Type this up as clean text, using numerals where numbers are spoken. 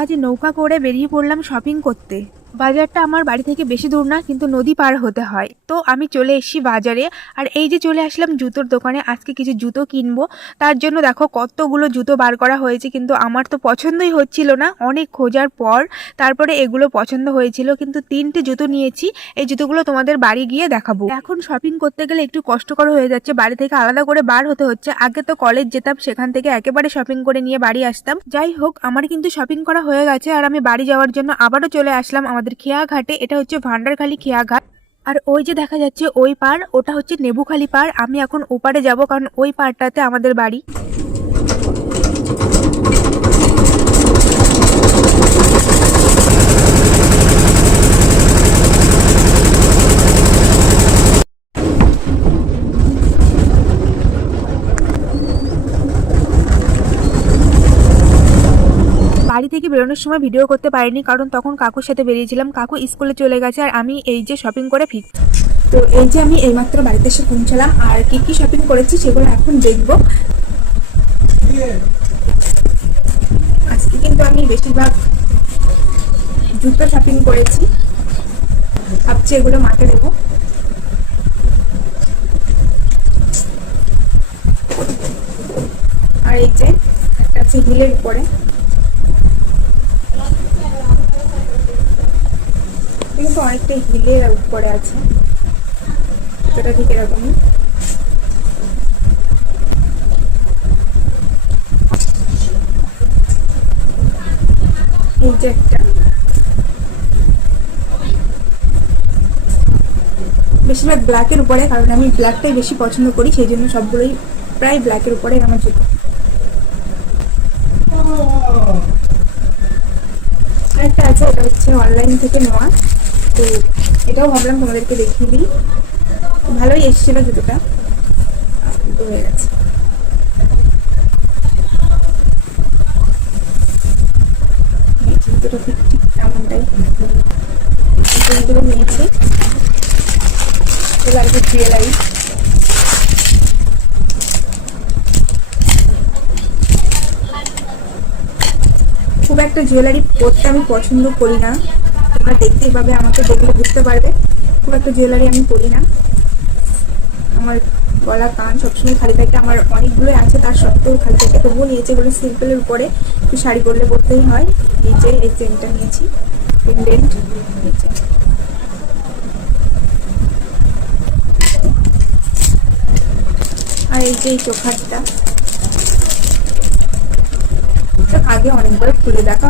আজ নৌকা করে বেরিয়ে পড়লাম শপিং করতে। বাজারটা আমার বাড়ি থেকে বেশি দূর না, কিন্তু নদী পার হতে হয়। তো আমি চলে এসেছি বাজারে। আর এই যে চলে আসলাম জুতোর দোকানে, আজকে কিছু জুতো কিনবো। তার জন্য দেখো কতগুলো জুতো বার করা হয়েছে, কিন্তু আমার তো পছন্দই হচ্ছিল না। অনেক খোঁজার পর তারপরে এগুলো পছন্দ হয়েছিল, কিন্তু 3টে জুতো নিয়েছি। এই জুতোগুলো তোমাদের বাড়ি গিয়ে দেখাবো। এখন শপিং করতে গেলে একটু কষ্টকর হয়ে যাচ্ছে, বাড়ি থেকে আলাদা করে বার হতে হচ্ছে। আগে তো কলেজ যেতাম, সেখান থেকে একেবারে শপিং করে নিয়ে বাড়ি আসতাম। যাই হোক, আমার কিন্তু শপিং করা হয়ে গেছে আর আমি বাড়ি যাওয়ার জন্য আবারও চলে আসলাম আমাদের খেয়াঘাটে। এটা হচ্ছে ভান্ডারখালি খেয়াঘাট। আর ওই যে দেখা যাচ্ছে ওই পার, ওটা হচ্ছে নেবুখালি পার। আমি এখন ওপারে যাব, কারণ ওই পারটাতে আমাদের বাড়ি। বাড়ি থেকে বেরোনোর সময় ভিডিও করতে পারিনি, কারণ তখন কাকুর সাথে বেরিয়েছিলাম। কাকু স্কুলে চলে গেছে আর আমি এই যে শপিং করে ফিরছি। তো এই যে আমি এইমাত্র বাড়িতে এসে পৌঁছালাম, আর কি কি শপিং করেছি সেগুলো এখন দেখবো। আজকে কিন্তু আমি বেশিরভাগ জুতো শপিং করেছি, ভাবছি এগুলো মাকে দেবো। আর এই যে একটা আছে হিলের উপরে, কিন্তু অনেকটা হিলের উপরে আছে, এটা ঠিক এরকমই। এই যে একটা, বেশিরভাগ ব্ল্যাকের উপরে, কারণ আমি ব্ল্যাকটাই বেশি পছন্দ করি, সেই জন্য সবগুলোই প্রায় ব্ল্যাকের উপরে আমার জুতো। আরেকটা আছে, এটা হচ্ছে অনলাইন থেকে নেওয়া। তো এটাও ভাবলাম তোমাদেরকে দেখিয়ে দিই। ভালোই এসেছিল জুতোটা, কিন্তু হয়ে গেছে। জুতোটা ঠিক ঠিক এমনটাই জুতোগুলো নিয়েছি। এবার জুয়েলারি, খুব একটা জুয়েলারি পরতে আমি পছন্দ করি না, তোমরা দেখতেই পাবে, আমাকে দেখলে বুঝতে পারবে। খুব একটা জুয়েলারি আমি পরি না, আমার গলা কান সবসময় খালি থাকে। আমার অনেকগুলোই আছে, তার সত্ত্বেও খালি থাকে। তবুও নিয়েছি এগুলো সিম্পলের উপরে, একটু শাড়ি পরলে পরতেই হয়। এই যে এই চেনটা নিয়েছি, পেন্ডেন্ট নিয়েছি। আর এই যে এই চোখারটা, আগে অনেকবার খুলে দেখা